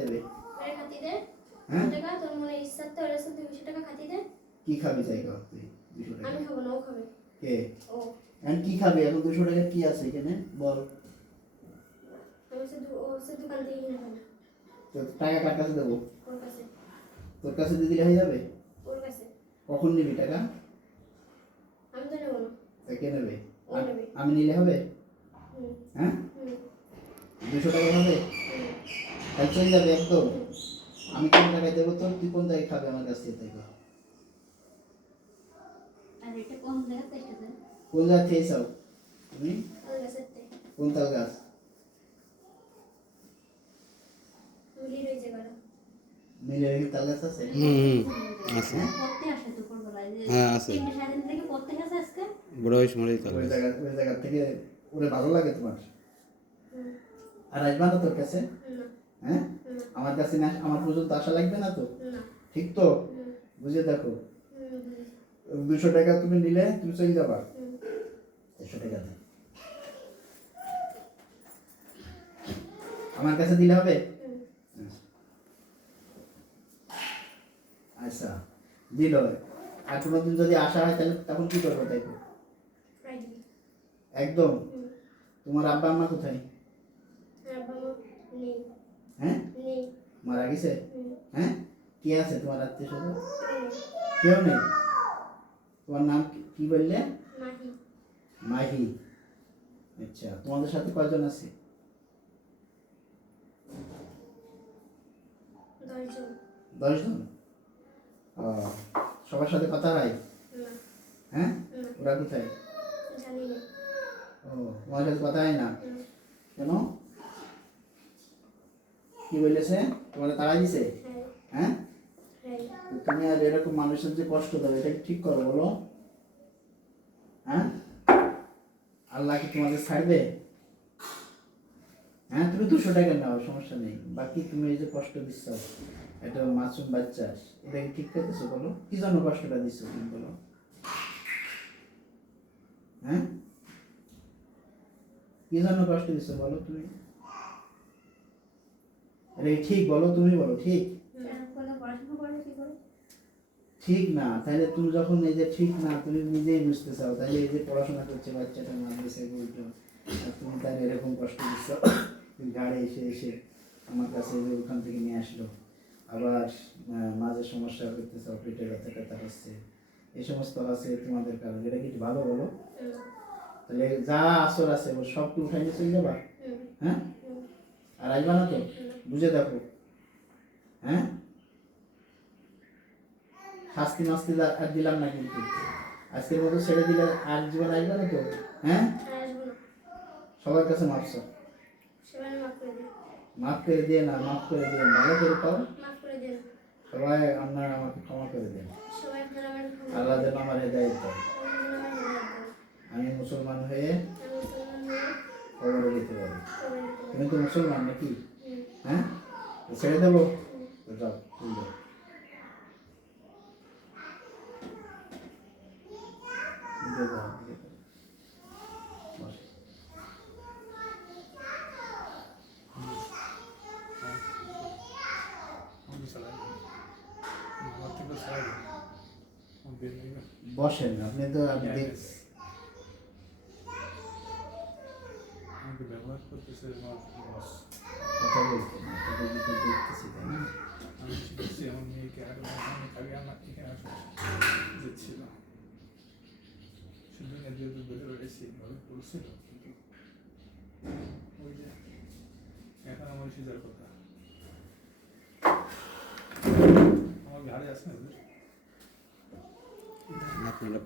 দেবে আরে খাতি দে হ্যাঁ টাকা তোর মনে ইচ্ছা তো এর সাথে 200 টাকা খাতি দে কি খাবি জায়গা তুই 200 টাকা আমি খাবো না ও খাবে কে ও এখন কি খাবি এখন 200 টাকা কি আছে এখানে বল আমি সে দোকান থেকে কিনে খাবো তো টাকা কার কাছে দেবো ওর কাছে তোর কাছে দিয়ে দিলে হয়ে যাবে ওর কাছে কখন নিবি টাকা আমি তো নেবো না তা কে নেবে ও নেবে আমি নিলে হবে হুম হ্যাঁ হুম 200 টাকা হবে হুম তাহলে চলে যাবে একদম আমি কোন টাকায় দেবো তোর তুই কোন জায়গায় খাবে আমার কাছ থেকে তাই আর এটা কোন জায়গা থেকে দেন কোন জায়গা থেকে চাও তুমি ওর কাছে তে কোন তাল গাছ মিলি রই জায়গাটা মিলে রেখে তাল গাছ আছে আছে পড়তে আসে তো করবেলায় যে হ্যাঁ আছে 3:30 থেকে পড়তে গেছে আজকে বড় হইস মরেই তাহলে ওই জায়গা থেকে ওরে ভালো লাগে তোমার হুম আর আসবা না তোর কাছে না হ্যাঁ হুম আমার কাছে না আমার পর্যন্ত আসা লাগবে না তো না ঠিক তো হুম বুঝে দেখো হুম 200 টাকা তুমি নিলে তুমি চলে যাবা হুম 100 টাকা দে আমার কাছে দিলে হবে হুম আচ্ছা দিল আর কোনোদিন যদি আসা হয় তাহলে তখন কি করবো দেখো ফ্রাইডে একদম হুম তোমার আব্বা আম্মা কোথায় আর বাবা নেই হ্যাঁ নেই মারা গেছে হুম হ্যাঁ কে আছে তোমার আত্মীয় স্বজন নেই কেউ নেই তোমার নাম কি বললে মাহি মাহি আচ্ছা তোমাদের সাথে কয়জন আছে 10 জন 10 জন সবার সাথে কথা হয় না হ্যাঁ না ওরা কোথায় জানি না ও তোমার সাথে কথা হয় না হুম কেন কি বলেছে তোমার তাড়া দিছে হ্যাঁ হ্যাঁ হ্যাঁ তো তুমি আর এরকম মানুষের যে কষ্ট দেবে এটা কি ঠিক করো বলো হ্যাঁ আল্লাহ কি তোমাদের ছাড়বে হ্যাঁ তুমি 200 টাকা নাও সমস্যা নেই বাকি তুমি এই যে কষ্ট দিচ্ছ এটা মাসুম বাচ্চা এটা কি ঠিক করতেছো বলো কি জন্য কষ্টটা দিচ্ছ তুমি বলো হ্যাঁ কি জন্য কষ্ট দিচ্ছ বলো তুমি এটা কি ঠিক বলো তুমি বলো ঠিক কোনো পড়াশোনা করে কি করে ঠিক না তাহলে তুমি যখন এই যে ঠিক না তুমি নিজেই বুঝতে চাও তাহলে এই যে পড়াশোনা করছে বাচ্চাটা মাদ্রাসায় বলছো আর তুমি তাহলে এরকম কষ্ট দিচ্ছ গাড়ি এসে এসে আমার কাছে যে ওখান থেকে নিয়ে আসলো আবার মাঝে সমস্যা করতে চাও পেটে ব্যথা ট্যাথা হচ্ছে এই সমস্ত আছে তোমাদের কারণে এটা কি ভালো বলো তাহলে যা আসর আছে ওর সব কি উঠাই নিয়ে চলে যাবা হ্যাঁ আর আসবা না তো বুঝে দেখো হ্যাঁ শাস্তি মাস্তি আর দিলাম না কিন্তু আজকের মতো ছেড়ে দিলে আর জীবন আসবে না তো হ্যাঁ আসবো না সবার কাছে মাপছো সবাই মাফ করে দিন মাফ করে দিয়ে না মাফ করে দিয়ে ভালো করে পাও মাফ করে দিন সবাই আপনার আমাকে ক্ষমা করে দেন সবাই আপনারা আমার ক্ষমা আল্লাহ যেন আমার হেদায়ত দেয় আল্লাহ যেন আমার হেদায়েত দেন। আমি মুসলমান হয়ে আমি মুসলমান হয়ে খবরে যেতে পারি কবরে যেতে পারি। তুমি তো মুসলমান নাকি হুম, হ্যাঁ তো ছেড়ে দেবো হুম। তো যাও চলে যাও দিয়ে দাও, দিয়ে দাও। বস। বসেন আপনি তো আপনি ব্যবহার করতেছে বস কথা বলছেন কথা বলতে দেখতেছি তাই না আমি শিখেছি আমার মেয়েকে আগে অনেক আগে আমার এখানে ছিল শুধু যেহেতু বেড়ে বেড়েছি ভাবে পড়ছিল কিন্তু ওই যে এখন আমার সিজার কথা আমার ঘাড়ে আছে না আপনারা